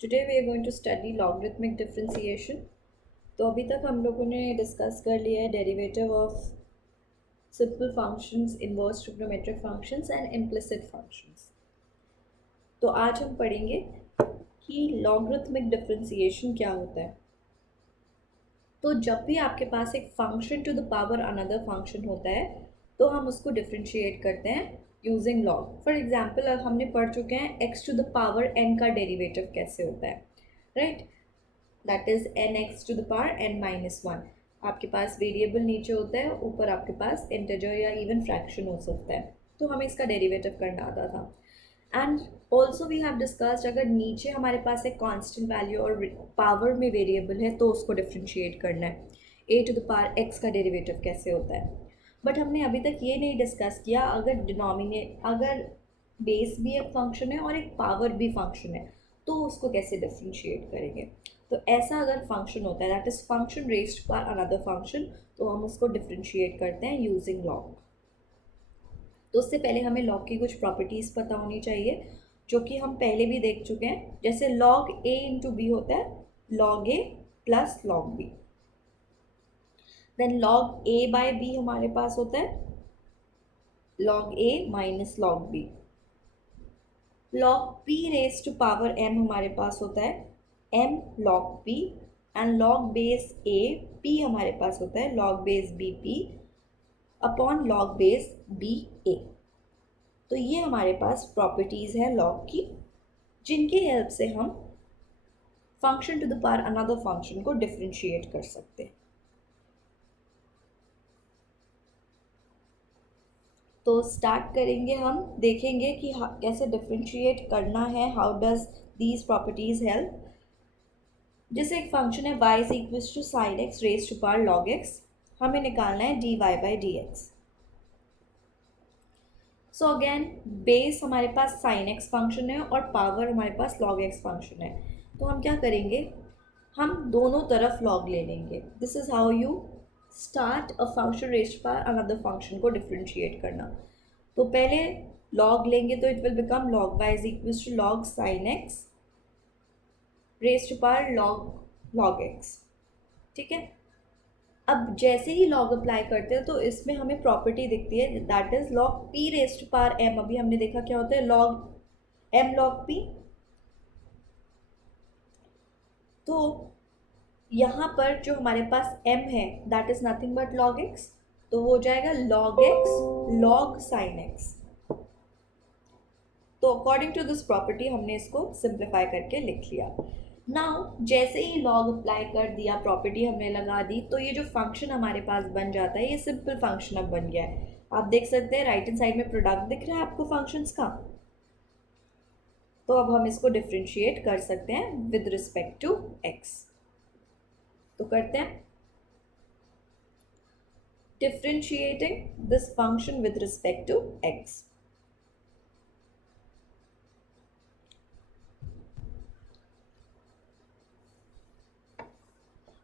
Today we are going to study logarithmic differentiation. तो अभी तक हम लोगों ने डिस्कस कर लिया है derivative of simple functions, inverse trigonometric functions and implicit functions. तो आज हम पढ़ेंगे कि लॉगरिथमिक डिफरेंशिएशन क्या होता है. तो जब भी आपके पास एक function to the power another function होता है तो हम उसको डिफरेंशिएट करते हैं यूजिंग लॉग. फॉर एग्जांपल हमने पढ़ चुके हैं x to the power n का डेरिवेटिव कैसे होता है, right. That is n x to the power n minus one. आपके पास वेरिएबल नीचे होता है, ऊपर आपके पास इंटीजर या इवन फ्रैक्शन हो सकता है. तो हमें इसका डेरिवेटिव करना आता था. And also we have discussed अगर नीचे हमारे पास एक कांस्टेंट वैल्यू और पावर में वेरिएबल है तो उसको डिफ्रेंशिएट करना है. A to the power x का डेरिवेटिव कैसे होता है. बट हमने अभी तक ये नहीं डिस्कस किया अगर बेस भी एक फंक्शन है और एक पावर भी फंक्शन है तो उसको कैसे डिफ्रेंशिएट करेंगे. तो ऐसा अगर फंक्शन होता है that is function raised to power another function तो हम उसको डिफ्रेंशिएट करते हैं यूजिंग लॉग. तो उससे पहले हमें लॉग की कुछ प्रॉपर्टीज़ पता होनी चाहिए जो कि हम पहले भी देख चुके हैं. जैसे लॉग ए इंटू बी होता है log A plus log B. Then log A by B हमारे पास होता है log A minus log B. Log P raise to power M हमारे पास होता है M log P. And log base A P हमारे पास होता है log base B P upon log base B A. तो ये हमारे पास प्रॉपर्टीज़ है लॉग की जिनकी हेल्प से हम function to the power another function को डिफरेंशिएट कर सकते हैं. तो स्टार्ट करेंगे, हम देखेंगे कि कैसे डिफरेंशिएट करना है. How does these properties help. जैसे एक फंक्शन है y is equals to sine x raise to power log x. हमें निकालना है dy by D x. So again base हमारे पास साइन एक्स फंक्शन है और पावर हमारे पास लॉग एक्स फंक्शन है. तो हम क्या करेंगे, हम दोनों तरफ लॉग ले लेंगे. This is how you start a function raised by another function को डिफरेंशिएट करना. तो पहले लॉग लेंगे तो it will become log y is equals to log sine x raised to power log x. ठीक है. अब जैसे ही लॉग अप्लाई करते हैं तो इसमें हमें प्रॉपर्टी दिखती है that is log p raised to power m. अभी हमने देखा क्या होता है लॉग एम लॉग पी. तो यहाँ पर जो हमारे पास m है that is nothing but log x. तो वो हो जाएगा log x log sin x. तो अकॉर्डिंग टू दिस प्रॉपर्टी हमने इसको सिंप्लीफाई करके लिख लिया. नाउ जैसे ही log अप्लाई कर दिया, प्रॉपर्टी हमने लगा दी, तो ये जो फंक्शन हमारे पास बन जाता है ये सिंपल फंक्शन अब बन गया है. आप देख सकते हैं राइट हैंड साइड में प्रोडक्ट दिख रहा है आपको फंक्शंस का. तो अब हम इसको डिफ्रेंशिएट कर सकते हैं विद रिस्पेक्ट टू x. तो करते हैं differentiating this function with respect to x.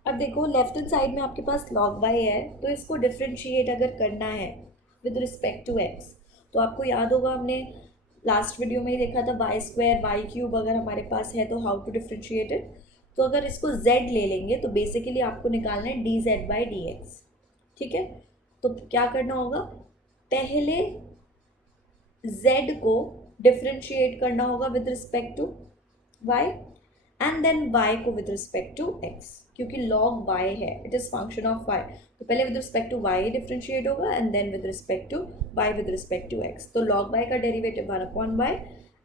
अब देखो लेफ्ट हैंड साइड में आपके पास log y है तो इसको डिफ्रेंशिएट अगर करना है विद रिस्पेक्ट टू x तो आपको याद होगा हमने लास्ट वीडियो में ही देखा था वाई स्क्वायर वाई क्यूब अगर हमारे पास है तो हाउ टू डिफ्रेंशिएट इट. तो अगर इसको z ले लेंगे तो बेसिकली आपको निकालना है D Z by D x. ठीक है. तो क्या करना होगा, पहले z को डिफ्रेंशिएट करना होगा with respect to y and then y को विद रिस्पेक्ट टू x. क्योंकि log y है, it is function of y. तो पहले with respect to y differentiate होगा and then with respect to y with respect to x. तो log y का derivative 1 upon y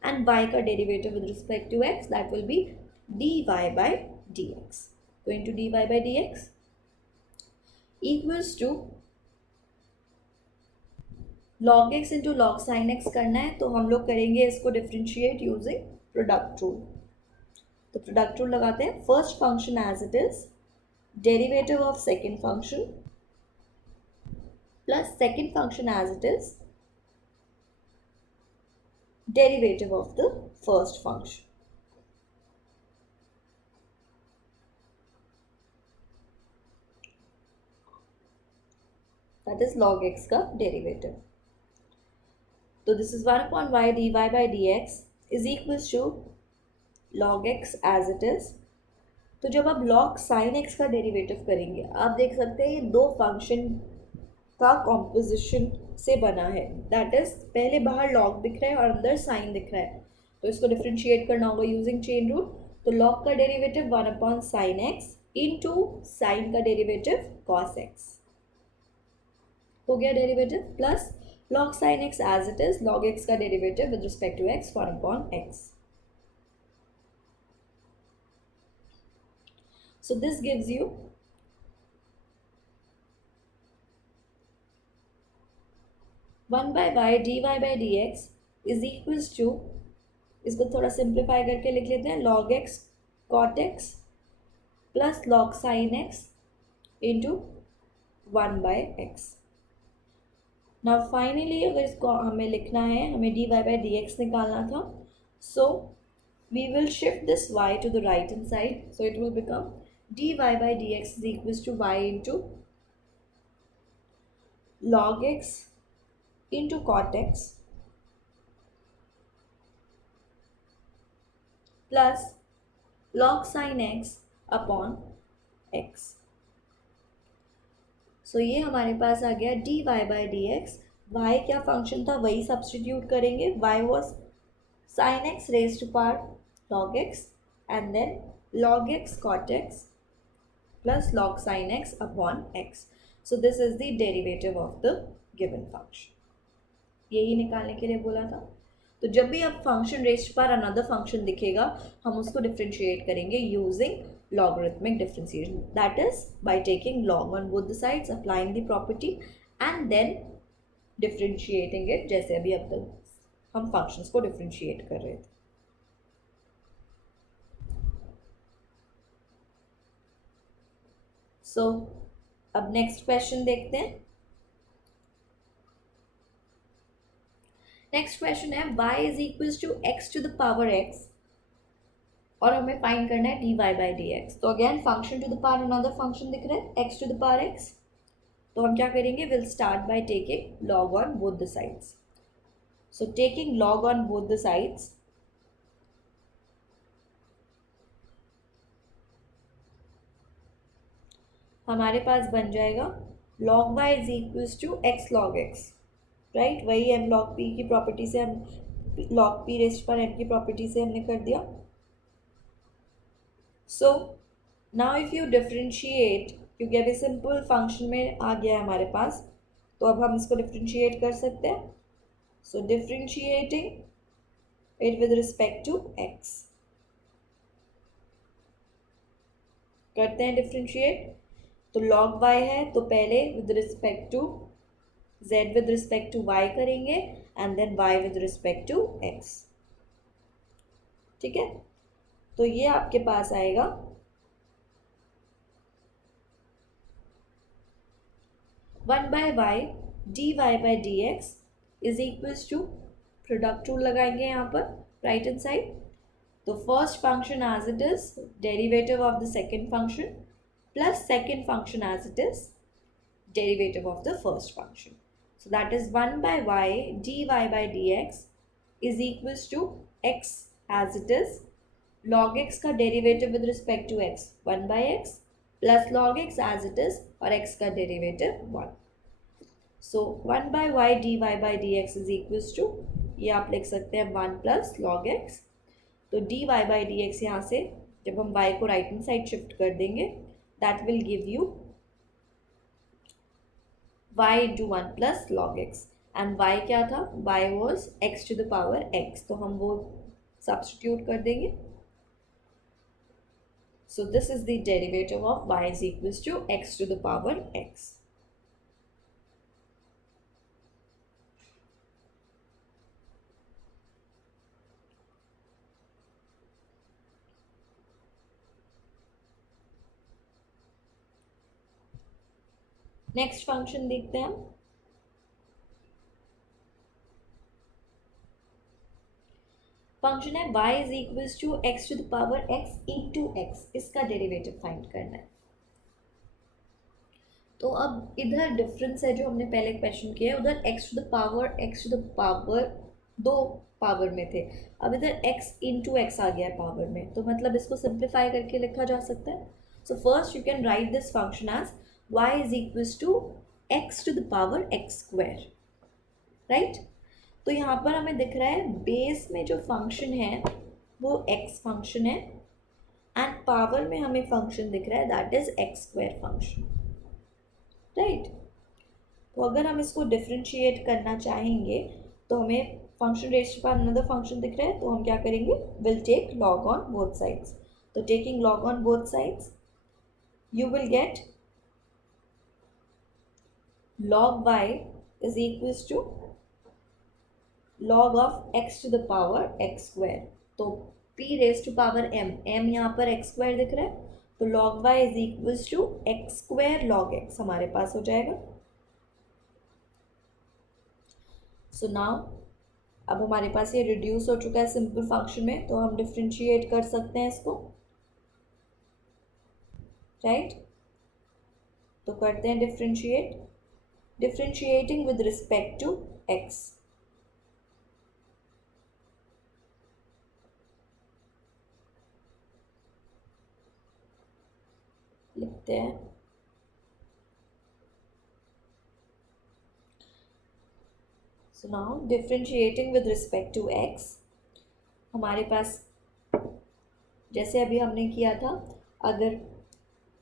and y का derivative with respect to x that will be dy by dx. तो into dy by dx equals to log x into log sin x करना है. तो हम लोग करेंगे इसको डिफ्रेंशिएट यूजिंग प्रोडक्ट रूल. तो प्रोडक्ट रूल लगाते हैं. First function as it is derivative of second function plus second function as it is derivative of the first function. That is log x का डेरिवेटिव. तो this is 1 upon y dy by dx is equals to log x as it is। तो जब आप log sin x का derivative करेंगे आप देख सकते हैं ये दो फंक्शन का कॉम्पोजिशन से बना है, दैट इज पहले बाहर log दिख रहा है और अंदर sin दिख रहा है, तो इसको डिफ्रेंशिएट करना होगा यूजिंग चेन रूल। तो log का derivative 1/sin x into sine का डेरिवेटिव cos x हो गया derivative, plus log sin x as it is log x का derivative with respect to x 1/x। So this gives you 1/y dy by dx is equals to, इसको थोड़ा simplify करके लिख लेते हैं, log x cot x plus log sin x into 1/x। Now finally अगर इसको हमें लिखना है, हमें dy by dx निकालना था, सो we will shift this y to the right hand side, so it will become dy by dx is equals to y into log x into cot x plus log sin x upon x। So ये हमारे पास आ गया dy by dx, y क्या function था वही substitute करेंगे, y was sin x raised to power log x and then log x cot x plus log sin x upon x। So this is the derivative of the given function, यही निकालने के लिए बोला था। तो जब भी आप फंक्शन रेस्ड पर अनदर फंक्शन दिखेगा हम उसको डिफ्रेंशिएट करेंगे using logarithmic differentiation, that is by taking log on both the sides, applying the property and then differentiating it, जैसे अभी अब तक हम फंक्शंस को डिफ्रेंशिएट कर रहे थे। सो अब नेक्स्ट क्वेश्चन देखते हैं। नेक्स्ट क्वेश्चन है y is equals to x to the power x और हमें फाइंड करना है dy बाई dx। तो again function to the power another function दिख रहा है x to the power x, तो हम क्या करेंगे, will start by taking log on both the sides. So taking log on both the sides, हमारे पास बन जाएगा log y is equals to x log x, right, वही m log p की प्रॉपर्टी से हम log p रेस्ट पर m की प्रॉपर्टी से हमने कर दिया। So now if you differentiate, क्योंकि अभी सिंपल फंक्शन में आ गया है हमारे पास, तो अब हम इसको डिफ्रेंशिएट कर सकते हैं। So differentiating it with respect to x, करते हैं डिफ्रेंशिएट। तो log y है तो पहले with respect to z with respect to y करेंगे and then y with respect to x, ठीक है। तो ये आपके पास आएगा 1/y dy by dx is equals to, product rule लगाएंगे यहाँ पर राइट हैंड साइड। तो first function as it is derivative of the second function plus second function as it is derivative of the first function. So that is 1/y dy by dx is equals to x as it is, log x का derivative with respect to x 1/x plus log x as it is और x का derivative 1। So 1/y dy by dx is equals to, ये आप लिख सकते हैं 1 plus log x। तो dy by dx यहाँ से जब हम y को राइट हैंड साइड शिफ्ट कर देंगे that will give you y into 1 plus log x, and y क्या था, y was x to the power x, तो हम वो सब्स्टिट्यूट कर देंगे। So this is the derivative of y is equals to x to the power x। Next function देखते हैं हम। फंक्शन है y is equals to x to the power x into x, इसका डेरिवेटिव फाइंड करना है। तो अब इधर डिफरेंस है जो हमने पहले क्वेश्चन किया है, उधर x टू द पावर दो पावर में थे, अब इधर x इंटू एक्स आ गया है पावर में, तो मतलब इसको सिंप्लीफाई करके लिखा जा सकता है. So first you can write this function as y is equals to x to the power x square, right. तो यहाँ पर हमें दिख रहा है बेस में जो फंक्शन है वो x फंक्शन है एंड पावर में हमें फंक्शन दिख रहा है that is x square function, right. तो अगर हम इसको डिफ्रेंशिएट करना चाहेंगे तो हमें function raised to power another function दिख रहा है, तो हम क्या करेंगे, will take log on both sides. तो taking log on both sides you will get log y is equals to log of x to the power x square. तो p raised to power m यहाँ पर x square दिख रहा है, तो log y is equals to x square log x हमारे पास हो जाएगा. सो नाउ अब हमारे पास ये रिड्यूस हो चुका है सिंपल फंक्शन में, तो हम डिफ्रेंशिएट कर सकते हैं इसको, राइट. तो करते हैं differentiate. Differentiating with respect to x, लिखते हैं. So now differentiating with respect to x, हमारे पास जैसे अभी हमने किया था, अगर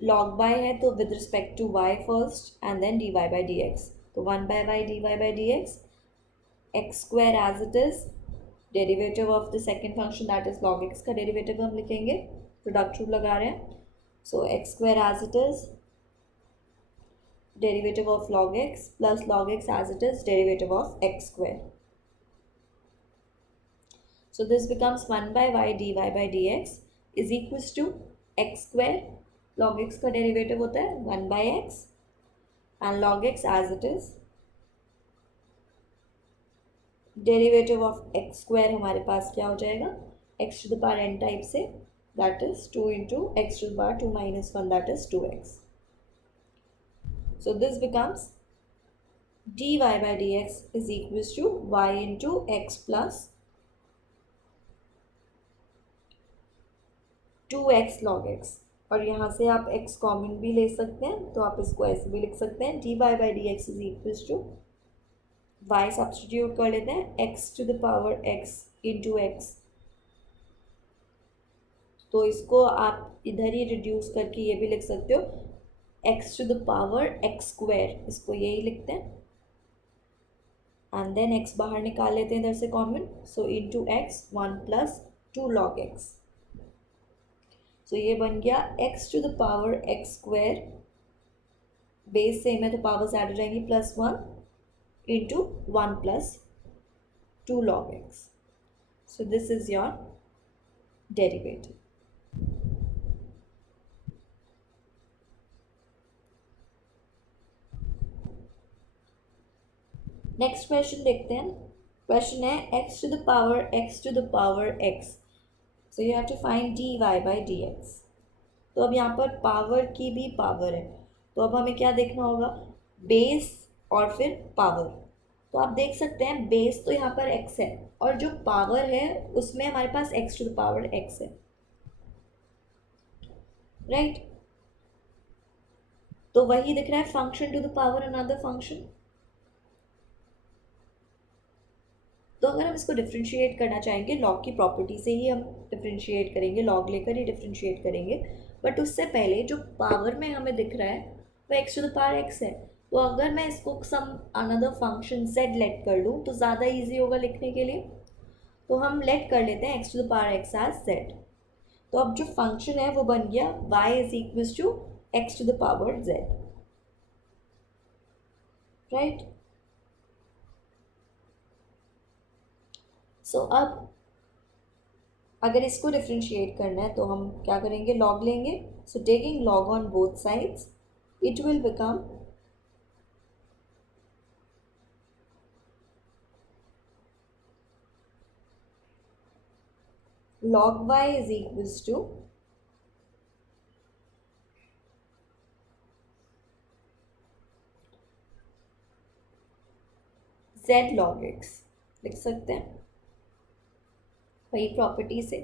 log y है तो with respect to y first and then dy by D x, तो 1/y dy by D X, X square as it is, derivative of the second function that is log x का derivative हम लिखेंगे, product rule लगा रहे हैं. So X square as it is, derivative of log x plus log x as it is, derivative of x square. So this becomes 1/y dy by dx is equals to x square, log x का derivative होता है 1/x and log x as it is, derivative of x square हमारे पास क्या हो जाएगा, x to the power n type से, that is 2 into x to the power 2 minus 1, that is 2x. So this becomes dy by dx is equals to y into x plus 2x log x, और यहाँ से आप x common भी ले सकते हैं, तो आप इसको ऐसे भी लिख सकते हैं, dy by dx is equals to y substitute कर लेते हैं, x to the power x into x, तो इसको आप इधर ही रिड्यूस करके ये भी लिख सकते हो x to the power x square, इसको यही लिखते हैं एंड देन x बाहर निकाल लेते हैं इधर से common, so into x 1 plus 2 log x. So ये बन गया x to the power x square, base same है तो पावर्स ऐड हो जाएंगी, plus 1 into 1 plus 2 log x. So this is your derivative. Next question देखते हैं. क्वेश्चन है x to the power x to the power x, so you have to find dy by D x. तो अब यहाँ पर power की भी power है, तो अब हमें क्या देखना होगा, बेस और फिर पावर. तो आप देख सकते हैं बेस तो यहाँ पर x है और जो पावर है उसमें हमारे पास x to the power x है, राइट. तो वही दिख रहा है function to the power another function. तो अगर हम इसको डिफ्रेंशिएट करना चाहेंगे लॉग की प्रॉपर्टी से ही हम डिफ्रेंशिएट करेंगे, लॉग लेकर ही डिफ्रेंशिएट करेंगे, बट उससे पहले जो पावर में हमें दिख रहा है वो x to the power x है. तो अगर मैं इसको some another function z let कर लूँ तो ज़्यादा इजी होगा लिखने के लिए, तो हम लेट कर लेते हैं x to the power x as z. तो अब जो फंक्शन है वो बन गया y is equals to x to the power z, right. So अब अगर इसको डिफ्रेंशिएट करना है तो हम क्या करेंगे, लॉग लेंगे. So taking log on both sides it will become log y is equals to z log x, लिख सकते हैं. वही प्रॉपर्टी से।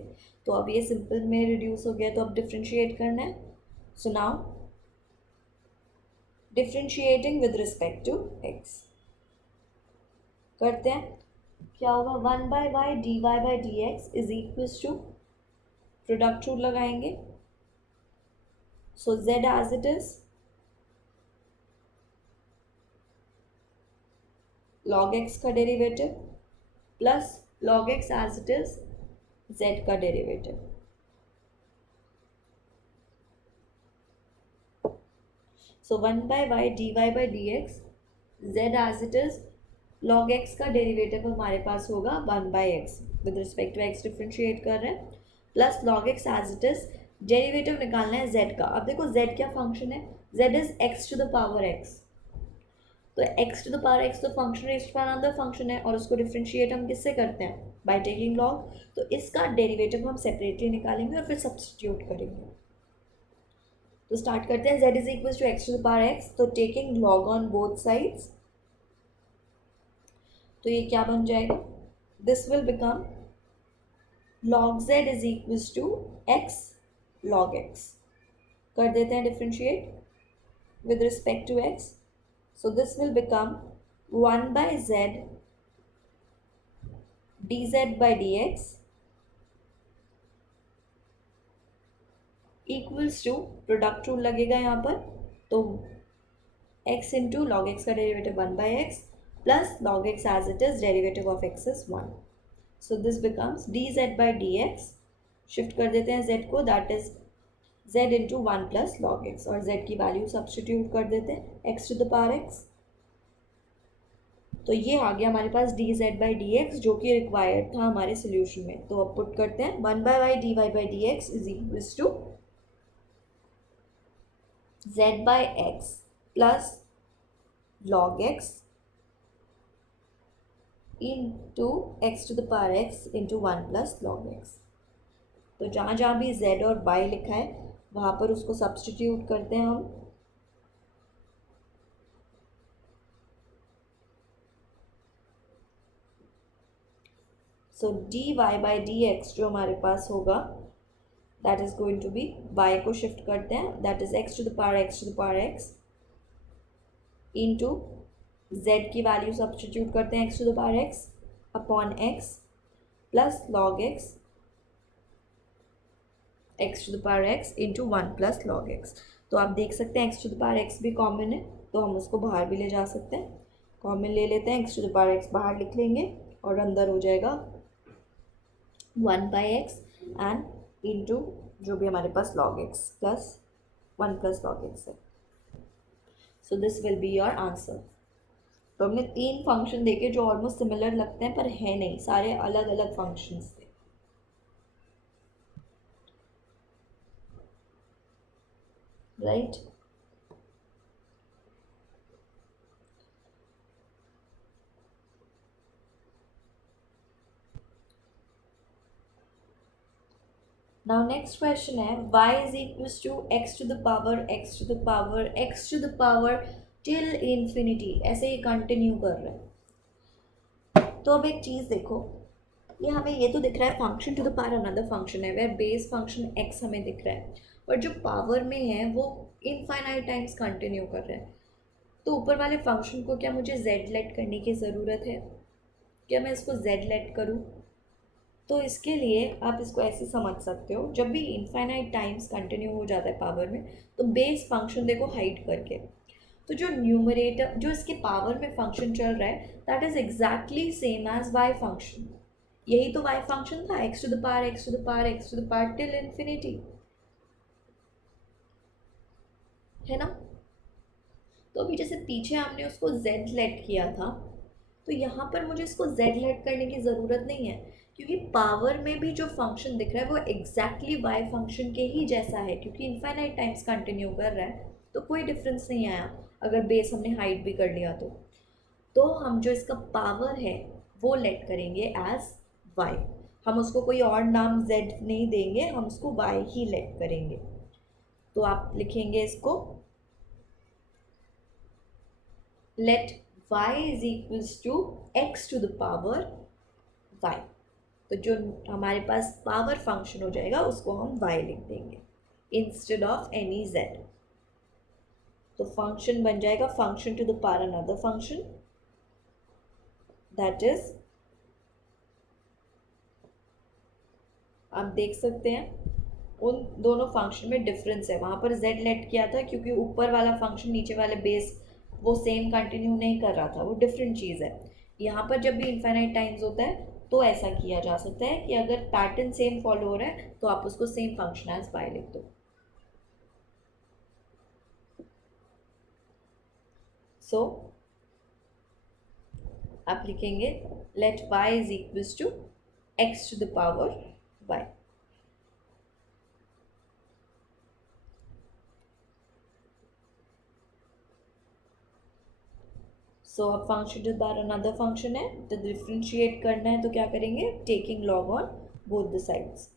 तो अब ये सिंपल में रिड्यूस हो गया, तो अब डिफ्रेंशिएट करना है। So now differentiating with respect to x करते हैं। क्या होगा, 1/y dy/dx is equals to, product rule लगाएंगे। So z as it is log x का derivative plus log x as it is z का derivative. So 1/y dy/dx z as it is log x का derivative हमारे पास होगा 1/x, with respect to x differentiate कर रहे हैं, plus log x as it is derivative निकालना है z का। अब देखो z क्या फंक्शन है, z is x to the power x, तो x to the power x तो function raised to another function है, और उसको डिफ्रेंशिएट हम किससे करते हैं, बाय टेकिंग लॉग। तो इसका डेरिवेटिव हम सेपरेटली निकालेंगे और फिर सब्स्टिट्यूट करेंगे। तो स्टार्ट करते हैं, z is equal to x to the power x, तो taking log on both sides, तो ये क्या बन जाएगा, this will become log z is equal to x log x। कर देते हैं differentiate with respect to x, so this will become 1/z dz/dx equals to, product rule लगेगा यहाँ पर, तो x इंटू लॉग एक्स का derivative 1/x plus log x as it is derivative of x is 1, so this becomes dz/dx, shift कर देते हैं z को, that is z into 1 plus log x, और z की वैल्यू सब्स्टिट्यूट कर देते हैं x to the power x। तो ये आ गया हमारे पास dz/dx जो कि रिक्वायर्ड था हमारे सोल्यूशन में। तो अब पुट करते हैं, 1/y dy/dx is equals to z/x plus log x into x to the power x into 1 plus log x। तो जहाँ जहाँ भी z और y लिखा है वहाँ पर उसको सब्स्टिट्यूट करते हैं हम। सो dy/dx जो हमारे पास होगा that is going to be, y को शिफ्ट करते हैं, that is x to the power x into z की वैल्यू सब्स्टिट्यूट करते हैं x to the power x upon x plus log x to the power x into 1 plus log x। तो आप देख सकते हैं x to the power x भी common है, तो हम उसको बाहर भी ले जा सकते हैं, कॉमन ले लेते हैं, x to the power x बाहर लिख लेंगे और अंदर हो जाएगा 1/x एंड इंटू जो भी हमारे पास log x plus 1 plus log x है। सो this will be your answer. तो हमने 3 फंक्शन देखे जो ऑलमोस्ट सिमिलर लगते हैं पर है नहीं, सारे अलग अलग फंक्शंस थे, राइट। नाउ नेक्स्ट क्वेश्चन है, y is equals to x to the power x to the power x to the power till infinity, ऐसे ही कंटिन्यू कर रहे हैं। तो अब एक चीज़ देखो, ये हमें ये तो दिख रहा है function to the power another function है, वेयर बेस फंक्शन x हमें दिख रहा है, और जो पावर में है वो इनफाइनाइट टाइम्स कंटिन्यू कर रहे हैं। तो ऊपर वाले फंक्शन को क्या मुझे z लेट करने की ज़रूरत है, क्या मैं इसको z लेट करूँ? तो इसके लिए आप इसको ऐसे समझ सकते हो, जब भी इनफाइनाइट टाइम्स कंटिन्यू हो जाता है पावर में, तो बेस फंक्शन देखो हाइड करके, तो जो न्यूमरेटर जो इसके पावर में फंक्शन चल रहा है that is exactly same as y function. यही तो वाई फंक्शन था, x to the power x to the power x to the power till infinity, है ना। तो अभी जैसे पीछे हमने उसको z लेट किया था, तो यहाँ पर मुझे इसको z लेट करने की ज़रूरत नहीं है, क्योंकि पावर में भी जो फंक्शन दिख रहा है वो एग्जैक्टली वाई फंक्शन के ही जैसा है, क्योंकि इनफाइनाइट टाइम्स कंटिन्यू कर रहा है, तो कोई डिफरेंस नहीं आया अगर बेस हमने हाइड भी कर लिया तो हम जो इसका पावर है वो लेट करेंगे एज वाई, हम उसको कोई और नाम z नहीं देंगे, हम उसको y ही लेट करेंगे। तो आप लिखेंगे इसको let y is equals to x to the power y। तो जो हमारे पास पावर फंक्शन हो जाएगा उसको हम y लिख देंगे इंस्टेड ऑफ एनी z। तो फंक्शन बन जाएगा function to the power another function, that is, आप देख सकते हैं उन दोनों फंक्शन में डिफरेंस है। वहाँ पर z लेट किया था क्योंकि ऊपर वाला फंक्शन नीचे वाले बेस वो सेम कंटिन्यू नहीं कर रहा था, वो डिफरेंट चीज़ है। यहाँ पर जब भी इनफाइनाइट टाइम्स होता है तो ऐसा किया जा सकता है कि अगर पैटर्न सेम फॉलो हो रहा है तो आप उसको सेम फंक्शन एज y लिख दो। सो आप लिखेंगे let y is equals to x to the power y। So अब फंक्शन टू बार अनदर फंक्शन है तो डिफ्रेंशिएट करना है तो क्या करेंगे, taking log on both the sides.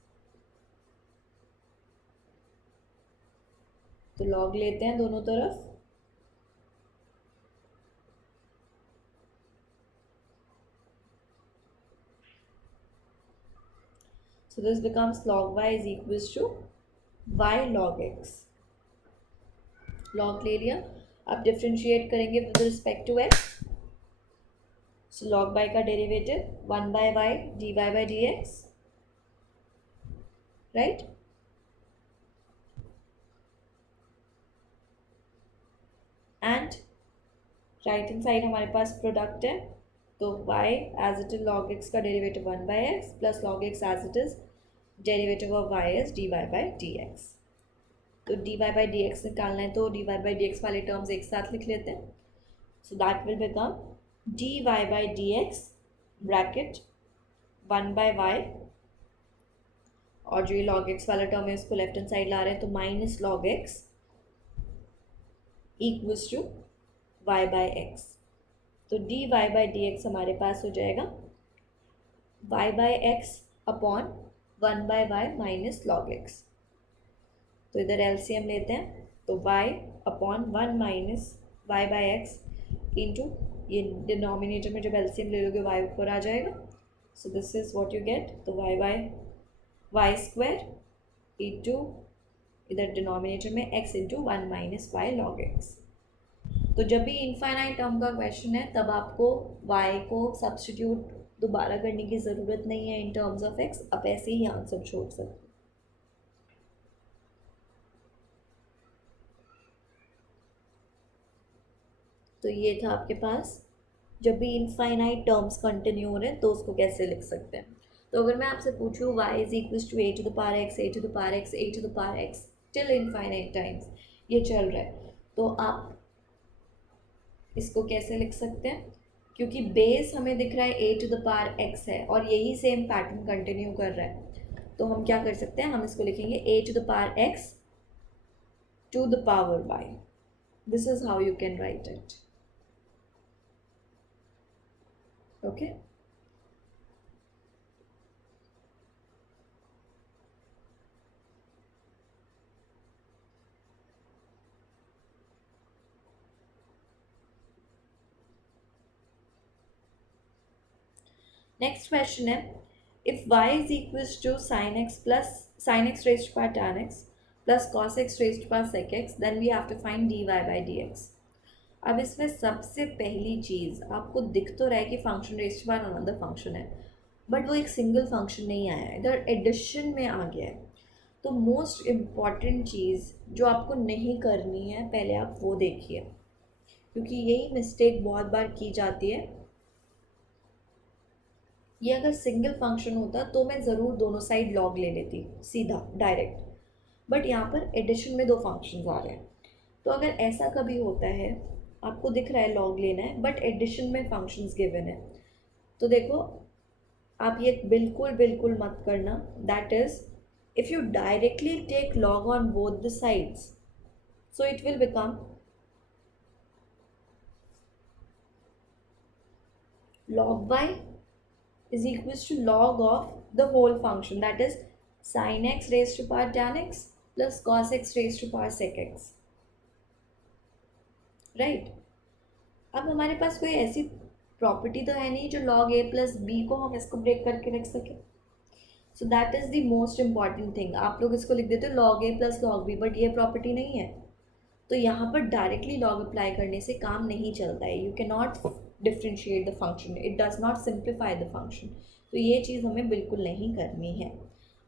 तो लॉग लेते हैं दोनों तरफ, so this becomes log y is equals to y log x। log ले लिया, अब डिफ्रेंशिएट करेंगे with respect to x। So log y का derivative 1 by y dy by dx, right. And right hand side हमारे पास product है तो y as it is log x का derivative 1 by x plus log x as it is derivative of y is dy by dx। तो dy by dx निकालना है तो dy by dx वाले टर्म्स एक साथ लिख लेते हैं। So that will become dy by dx bracket 1 by y, और जो ये log x वाला टर्म है उसको लेफ्ट हैंड साइड ला रहे हैं तो minus log x equals to y by x। तो dy by dx हमारे पास हो जाएगा y by x upon 1 by y minus log x। तो इधर एलसीएम लेते हैं तो y upon 1 minus y by x into ये डिनोमिनेटर में जब एलसीएम ले लोगे y ऊपर आ जाएगा। सो this is what you get, तो y by y square into इधर डिनोमिनेटर में x into 1 minus y log x। तो जब भी इनफाइनाइट टर्म का क्वेश्चन है तब आपको y को सब्स्टिट्यूट दोबारा करने की ज़रूरत नहीं है इन टर्म्स ऑफ x, आप ऐसे ही आंसर छोड़ सकते हैं। तो ये था आपके पास जब भी इनफाइनाइट टर्म्स कंटिन्यू हो रहे हैं तो उसको कैसे लिख सकते हैं। तो अगर मैं आपसे पूछूँ y is equals to a to the power x a to the power x a to the power x till infinite times ये चल रहा है तो आप इसको कैसे लिख सकते हैं, क्योंकि बेस हमें दिख रहा है a to the power x है और यही सेम पैटर्न कंटिन्यू कर रहा है तो हम क्या कर सकते हैं, हम इसको लिखेंगे a to the power x to the power y। This is how you can write it, okay. Next question है if y is equals to sin x plus sin x raised to power tan x plus cos x raised to power sec x then we have to find dy by dx। अब इसमें सबसे पहली चीज़ आपको दिख तो रहा है कि function raised to power another function है बट वो एक सिंगल फंक्शन नहीं आया है, इधर एडिशन में आ गया है। तो मोस्ट इम्पॉर्टेंट चीज़ जो आपको नहीं करनी है पहले आप वो देखिए, क्योंकि यही मिस्टेक बहुत बार की जाती है। ये अगर सिंगल फंक्शन होता तो मैं ज़रूर दोनों साइड लॉग ले लेती सीधा डायरेक्ट, बट यहाँ पर एडिशन में दो फंक्शंस आ रहे हैं। तो अगर ऐसा कभी होता है आपको दिख रहा है लॉग लेना है बट एडिशन में फंक्शंस गिवन है तो देखो आप ये बिल्कुल बिल्कुल मत करना, that is if you directly take log on both the sides so it will become log y is equals to log of the whole function, that is sin x raised to power tan x plus cos x raised to power sec x, right. अब हमारे पास कोई ऐसी property तो है नहीं जो log a plus B को हम इसको ब्रेक करके रख सके, so that is the most important thing. आप लोग इसको लिख देते हो log A plus log B, but ये प्रॉपर्टी नहीं है. तो यहाँ पर डायरेक्टली लॉग अप्लाई करने से काम नहीं चलता है. You can not differentiate the function, it does not simplify the function. तो ये चीज़ हमें बिल्कुल नहीं करनी है.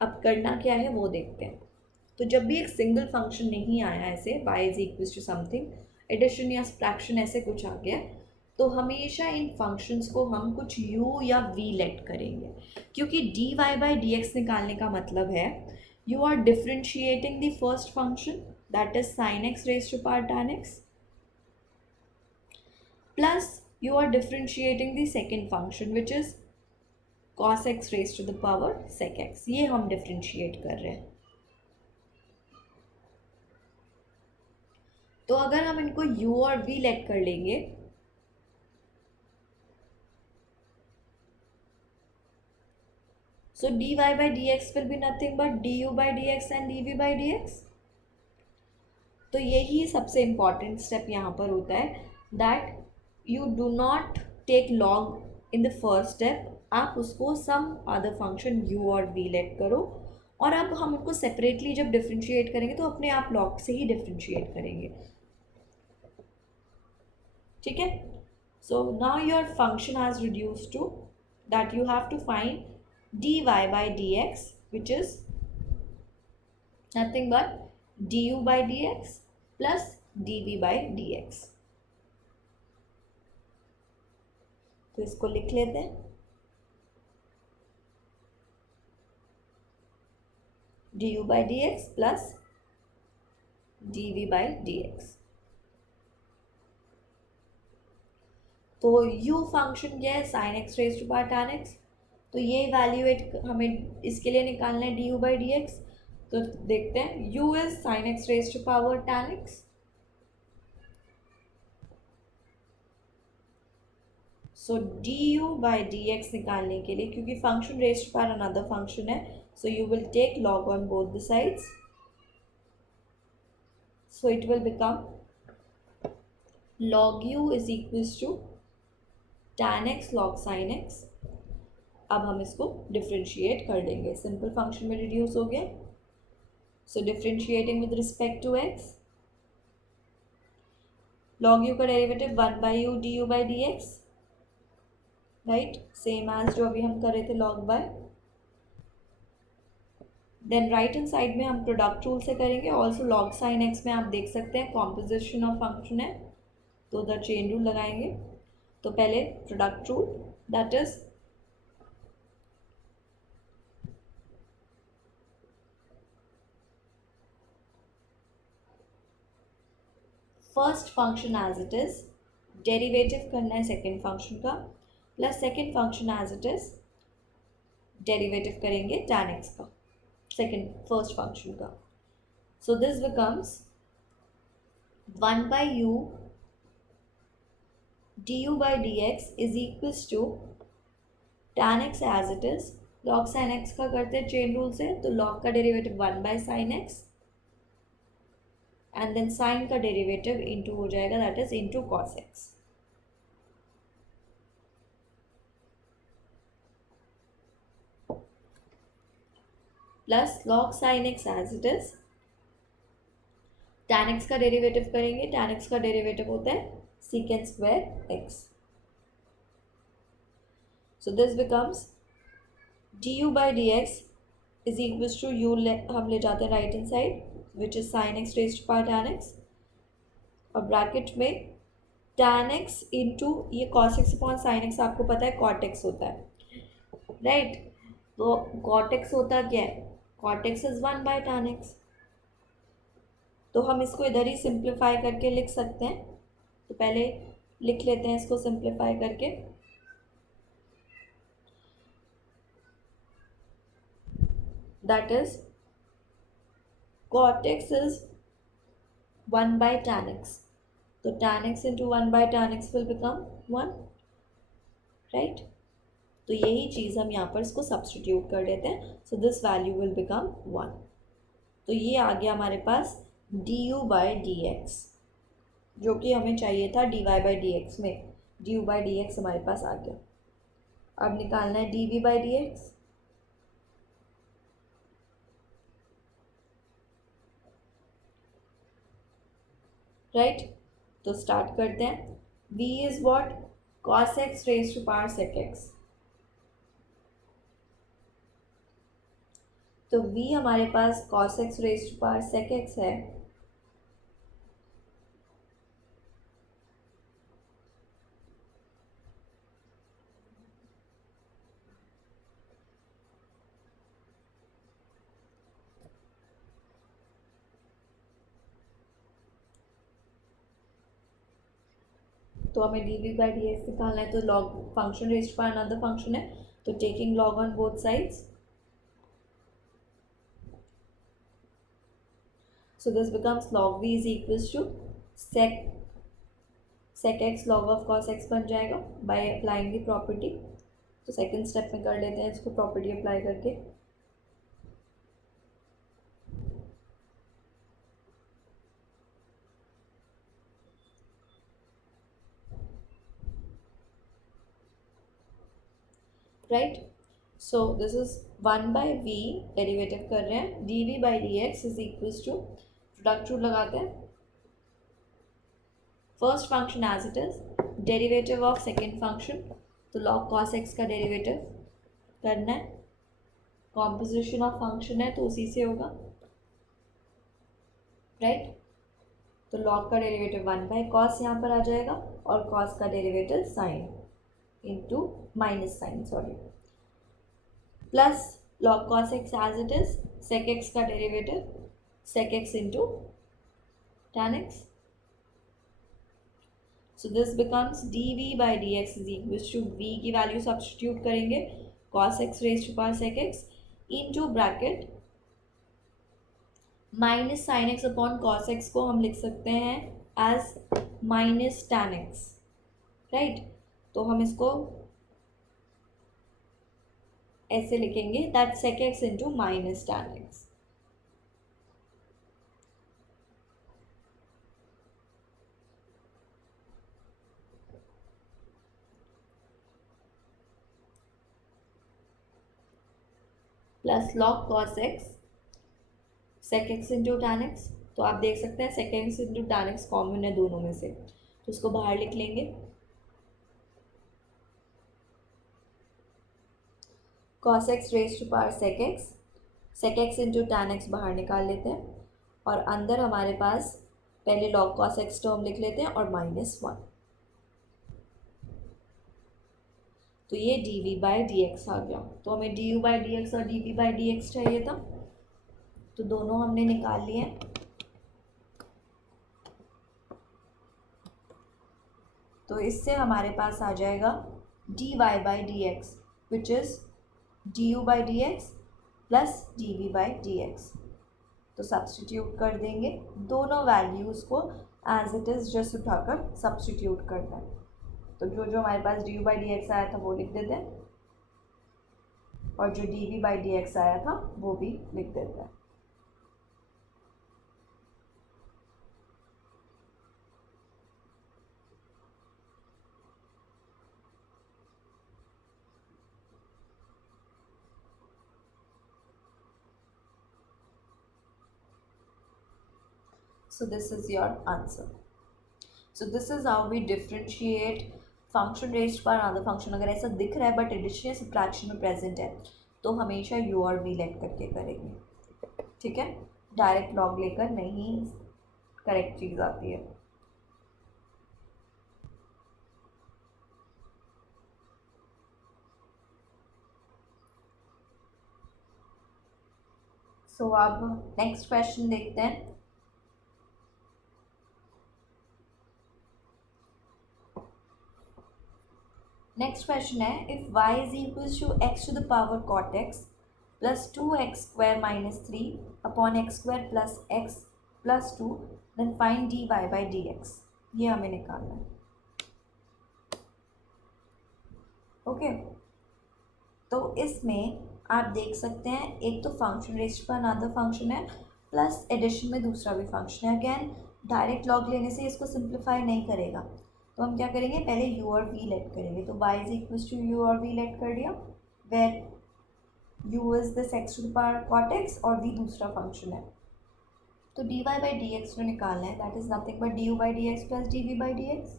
अब करना क्या है वो देखते हैं. तो जब भी एक सिंगल फंक्शन नहीं आया ऐसे y is equals to something, addition या सब्ट्रैक्शन ऐसे कुछ आ गया, तो हमेशा इन फंक्शंस को हम कुछ u या v लेट करेंगे. क्योंकि dy बाई dx निकालने का मतलब है you are differentiating the first function, that is sin x raised to power tan x, plus you are differentiating the second function which is cos x raised to the power sec x. ये हम differentiate कर रहे हैं. तो अगर हम इनको u और v लेट कर लेंगे, so dy by dx will be nothing but du by dx and dv by dx. तो यही सबसे इम्पॉर्टेंट स्टेप यहाँ पर होता है, that you do not take log in the first step. आप उसको सम अदर फंक्शन u और v लेट करो, और अब हम उनको सेपरेटली जब डिफ्रेंशिएट करेंगे तो अपने आप लॉग से ही डिफ्रेंशिएट करेंगे. ठीक है. So now your function has reduce to that you have to find dy by dx which is nothing but du by dx plus dv by dx. तो इसको लिख लेते हैं. du by dx plus dv by dx. तो u function क्या है, sin x raised to power tan x. तो ये इवैल्यूएट हमें इसके लिए निकालना है du by dx. तो देखते हैं, u is sin x raised to power tan x. So du by dx निकालने के लिए, क्योंकि फंक्शन raised to power another function है, so you will take log on both the sides. So it will become log u is equals to tan x log sin x. अब हम इसको differentiate कर लेंगे. सिंपल फंक्शन में reduce हो गया. So differentiating with respect to x, log u का derivative 1 by U D you by D X, right, same as जो अभी हम कर रहे थे log by. Then right hand side में हम प्रोडक्ट रूल से करेंगे. ऑल्सो log sin x में आप देख सकते हैं कॉम्पोजिशन ऑफ फंक्शन है, तो उधर चेन रूल लगाएंगे. तो पहले product rule, that is first function as it is, derivative करना है सेकेंड फंक्शन का, plus second function as it is derivative करेंगे tan x का, सेकेंड फर्स्ट फंक्शन का. So this becomes 1 by u du by dx is equals to tan x as it is, log sin x का करते हैं chain rule से, तो log का derivative 1 by sin x and then sine का derivative into हो जाएगा, that is into cos x. Plus log sin x as it is, tan x का डेरिवेटिव करेंगे. tan x का डेरिवेटिव होता है secant square x. So this becomes du by dx is equals to u हम ले जाते हैं right hand side, which is sin x raised to power tan x, और ब्रैकेट में tan x इंटू ये cos x upon sin x आपको पता है cot x होता है, राइट. तो cot x होता क्या है, cot x is 1 by tan x. तो हम इसको इधर ही सिंप्लीफाई करके लिख सकते हैं. तो पहले लिख लेते हैं इसको सिंप्लीफाई करके. That is cot x is 1 by tan x. तो tan x into 1 by tan x will become 1, right. तो यही चीज़ हम यहाँ पर इसको सब्सटीट्यूट कर लेते हैं. So this value will become 1. तो ये आ गया हमारे पास du by dx, जो कि हमें चाहिए था dy by dx में. du by dx हमारे पास आ गया. अब निकालना है dv by dx. राइट। तो स्टार्ट करते हैं। v is what, cos x raise to power sec x। तो v हमारे पास cos x raise to power sec x है, तो हमें d we by D x निकालना है। तो log function raise to power another function है, तो taking log on both sides, so this becomes log v is equals to sec x log of cos x बन जाएगा by applying the property। तो second step में कर लेते हैं इसको प्रॉपर्टी अप्लाई करके। Right, so this is 1/v, derivative कर रहे हैं, d we by D x is equals to, product rule लगाते हैं, first function as it is, derivative of second function, तो लॉग कॉस एक्स का डेरिवेटिव करना है, कॉम्पोजिशन ऑफ फंक्शन है तो उसी से होगा, राइट। तो लॉग का डेरिवेटिव 1/cos यहाँ पर आ जाएगा और cos का derivative sine into minus sine, sorry, plus log cos x as it is, sec x का derivative sec x into tan x। So this becomes dv by D x is equals to v की value substitute करेंगे, cos x raise to power sec x into bracket minus sine x upon cos x को हम लिख सकते हैं as minus tan x, right. तो हम इसको ऐसे लिखेंगे that sec x into minus tan x. Plus log cos x sec x into tan x. तो आप देख सकते हैं sec x into tan x common है दोनों में से, तो उसको बाहर लिख लेंगे, cos x raise to power sec x into tan x बाहर निकाल लेते हैं, और अंदर हमारे पास पहले log cos x टर्म लिख लेते हैं और -1, तो ये D we by D X आ गया। तो हमें D you by D X और D we by D X चाहिए था, तो दोनों हमने निकाल लिए हैं। तो इससे हमारे पास आ जाएगा D Y by D X which is D you by D x plus D we by D x. तो सब्सटीट्यूट कर देंगे दोनों वैल्यूज़ को, एज इट इज़ जस्ट उठाकर सब्सटीट्यूट करना है। तो जो जो हमारे पास D you by D X आया था वो लिख देते हैं, और जो D we by D X आया था वो भी लिख देते हैं। So this is your answer. So this is how we differentiate function raised by another function। अगर ऐसा दिख रहा है बट एडिशन या सब्ट्रैक्शन में प्रेजेंट है तो हमेशा u और v लेट करके करेंगे, ठीक है। डायरेक्ट लॉग लेकर नहीं करेक्ट चीज़ आती है। सो अब नेक्स्ट क्वेश्चन देखते हैं। नेक्स्ट क्वेश्चन है, if y is equals to x to the power cot x plus 2x square minus 3 upon x square plus x plus 2 then find dy by D x. ये हमें निकालना है, okay. तो इसमें आप देख सकते हैं एक तो फंक्शन रेस्ट पर अनदर फंक्शन है, प्लस एडिशन में दूसरा भी फंक्शन है। अगेन डायरेक्ट लॉग लेने से इसको सिंप्लीफाई नहीं करेगा, तो हम क्या करेंगे, पहले u और v लेट करेंगे। तो y is equals to u और v लेट कर दिया, where u is this x to the power cot x और v दूसरा फंक्शन है। तो dy बाई डी एक्स जो निकालना है that is nothing but d by D x plus D we by D x.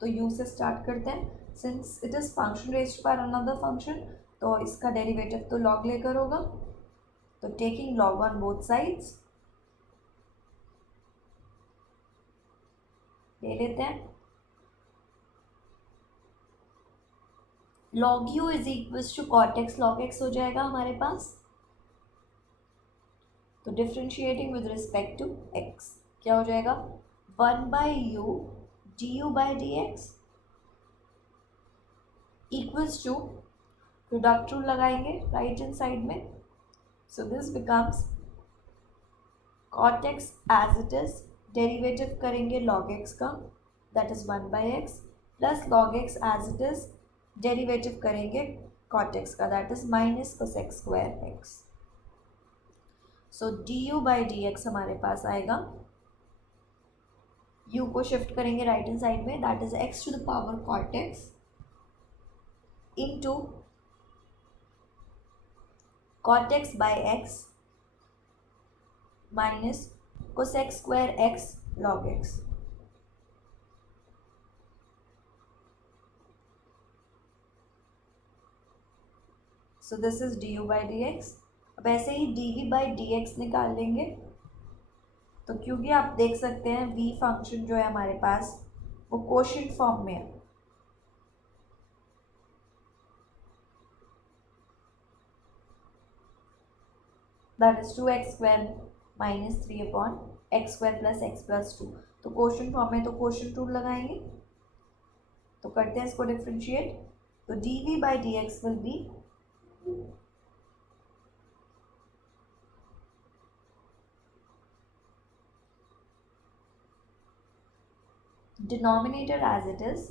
तो u से start करते हैं, since it is function raised by another function तो इसका डेरिवेटिव तो लॉग लेकर होगा, तो taking log on both sides ले लेते हैं। log u is equals to cot x log x हो जाएगा हमारे पास। तो differentiating with respect to x क्या हो जाएगा, 1 by U D you by D x equals to product rule लगाएंगे राइट हैंड साइड में। So this becomes cot x as it is, derivative करेंगे log x का that is 1 by x plus log x as it is, derivative करेंगे cot x का that is minus cosec square x। So D you by D X हमारे पास आएगा, u को shift करेंगे right hand side में that is x to the power cot x into cot x by x minus cosec square x log x। So this is D you by D X. अब ऐसे ही D we by D X निकाल लेंगे, तो क्योंकि आप देख सकते हैं v फंक्शन जो है हमारे पास वो कोशिएंट फॉर्म में है, that is 2x square minus 3 upon x square plus x plus 2। तो कोशिएंट फॉर्म में तो कोशिएंट रूल लगाएंगे, तो करते हैं इसको डिफ्रेंशिएट। तो d we by D x will be denominator as it is,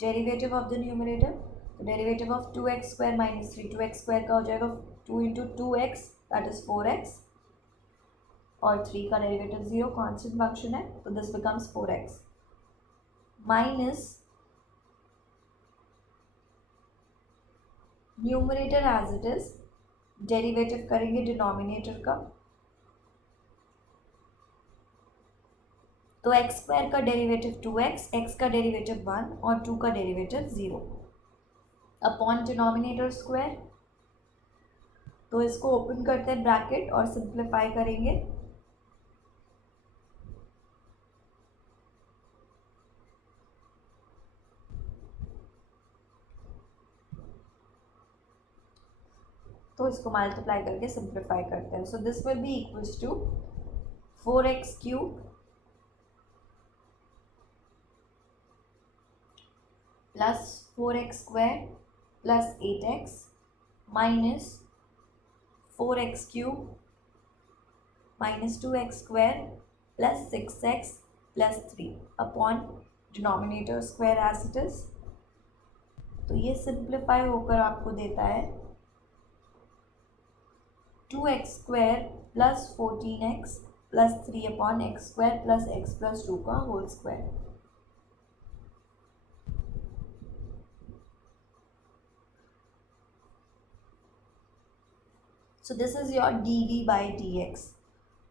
derivative of the numerator, तो derivative of 2x square minus 3, 2x square का हो जाएगा 2 into 2x that is 4x और 3 का डेरिवेटिव 0 कांस्टेंट फंक्शन है तो this becomes 4x minus numerator as it is, derivative करेंगे denominator का, तो x स्क्वायर का डेरिवेटिव 2x, x का डेरिवेटिव 1 और 2 का डेरिवेटिव 0 अपॉन डिनोमिनेटर स्क्वायर। तो इसको ओपन करते हैं ब्रैकेट और सिंप्लीफाई करेंगे, तो इसको मल्टीप्लाई करके सिंप्लीफाई करते हैं। So this will be equals to 4x cube plus 4x square plus 8x minus 4x cube minus 2x square plus 6x plus 3 upon denominator square as it is. तो ये simplify होकर आपको देता है 2x square plus 14x plus 3 upon x square plus x plus 2 का whole square. So this is your d we by D x.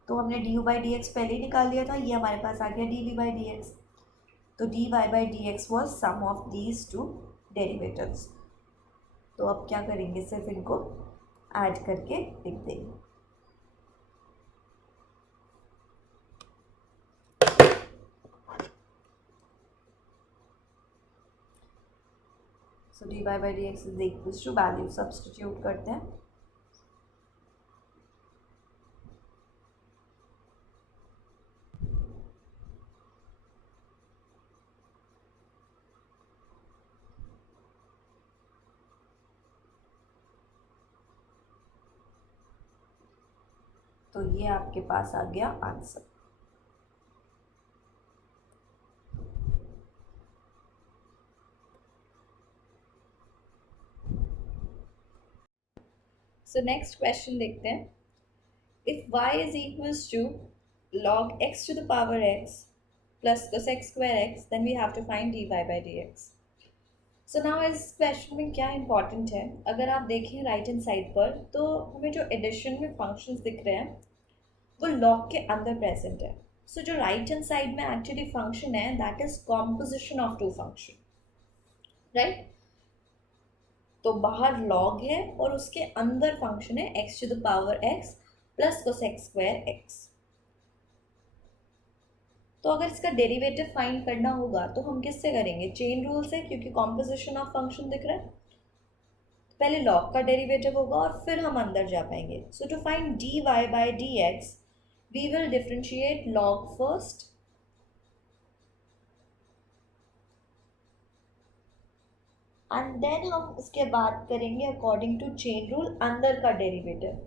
तो हमने d you by D x पहले ही निकाल लिया था, ये हमारे पास आ गया D we by D x. तो D Y by D X was sum of these two derivatives. तो अब क्या करेंगे, सिर्फ इनको ऐड करके लिख देंगे। So d Y by D x is equals to, value substitute करते हैं, तो ये आपके पास आ गया आंसर। सो नेक्स्ट क्वेश्चन देखते हैं। If y is equals to log x to the power x plus cosec square x, then we have to find dy by dx. So now इस क्वेश्चन में क्या इंपॉर्टेंट है, अगर आप देखें right hand side पर तो हमें जो एडिशन में फंक्शंस दिख रहे हैं वो लॉग के अंदर प्रेजेंट है. सो जो राइट हैंड साइड में एक्चुअली फंक्शन है that is composition of two function, right. तो बाहर लॉग है और उसके अंदर फंक्शन है x to the power x plus cosec square x. तो अगर इसका डेरिवेटिव फाइंड करना होगा तो हम किससे करेंगे, चेन रूल से, क्योंकि कॉम्पोजिशन ऑफ फंक्शन दिख रहा है. तो पहले लॉग का डेरिवेटिव होगा और फिर हम अंदर जा पाएंगे. So to find dy by dx we will differentiate log first and then हम उसके बाद करेंगे अकॉर्डिंग टू चेन रूल अंदर का डेरिवेटिव.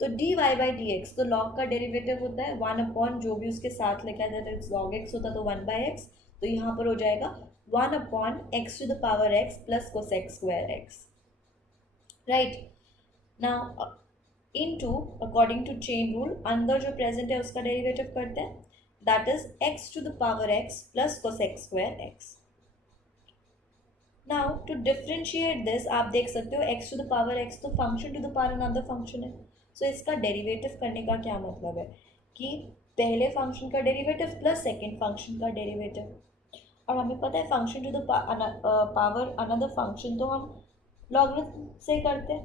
तो dy बाई डी एक्स, तो लॉग का डेरिवेटिव होता है वन अपॉन जो भी उसके साथ लिखा जाता है लॉग एक्स होता है तो वन बाई एक्स. तो यहाँ पर हो जाएगा one upon x to the power x plus cosec square x, right. Now into according to chain rule अंदर जो प्रेजेंट है उसका डेरिवेटिव करते हैं that is x to the power x plus cosec square x. Now to differentiate this आप देख सकते हो x to the power x तो function to the power another function है. सो इसका डेरिवेटिव करने का क्या मतलब है कि पहले फंक्शन का डेरिवेटिव प्लस सेकेंड फंक्शन का डेरिवेटिव. और हमें पता है function to the power another function तो हम लॉगरिथम से करते हैं.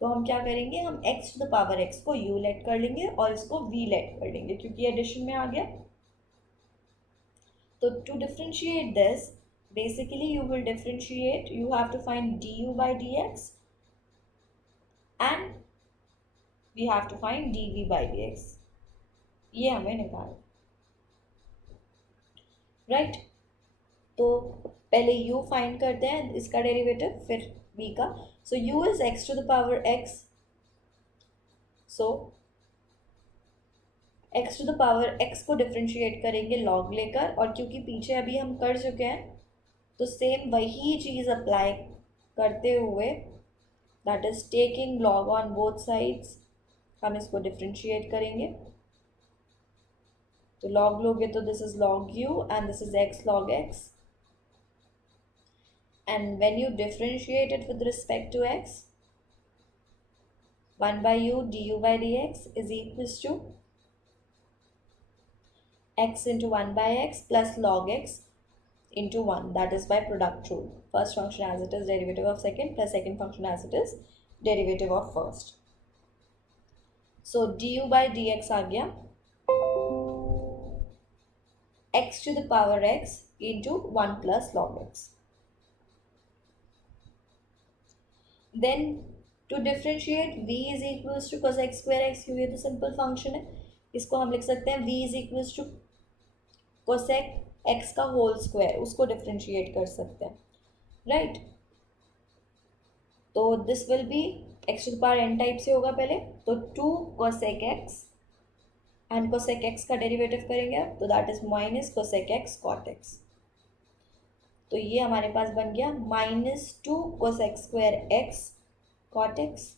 तो हम क्या करेंगे, हम x to the power x को यू लेट कर लेंगे और इसको वी लेट कर लेंगे क्योंकि एडिशन में आ गया. तो to differentiate this basically you will differentiate, you have to find du by dx and we have to find dv by dx. ये हमें निकालना, राइट. तो पहले u फाइंड करते हैं इसका डेरिवेटिव फिर v का. So u is x to the power x, so x to the power x को डिफ्रेंशिएट करेंगे लॉग लेकर, और क्योंकि पीछे अभी हम कर चुके हैं तो सेम वही चीज़ अप्लाई करते हुए that is taking log on both sides हम इसको डिफ्रेंशिएट करेंगे. तो लॉग लोगे तो this is log u and this is x log x, and when you differentiate it with respect to x 1 by u du by dx is equals to x into 1 by x plus log x into 1, that is by product rule. First function as it is derivative of second plus second function as it is derivative of first. So du by dx आ गया x to the power x into 1 plus log x. Then to differentiate v is equals to cosec square x, क्योंकि ये तो simple function है, इसको हम लिख सकते हैं v is equals to cosec x का होल स्क्वायर, उसको डिफ्रेंशिएट कर सकते हैं, राइट. तो this will be x to the power n type से होगा पहले, तो 2 cosec x and cosec x का डेरिवेटिव करेंगे तो that is minus cosec x cot x. तो ये हमारे पास बन गया -2 cosec square x cot x.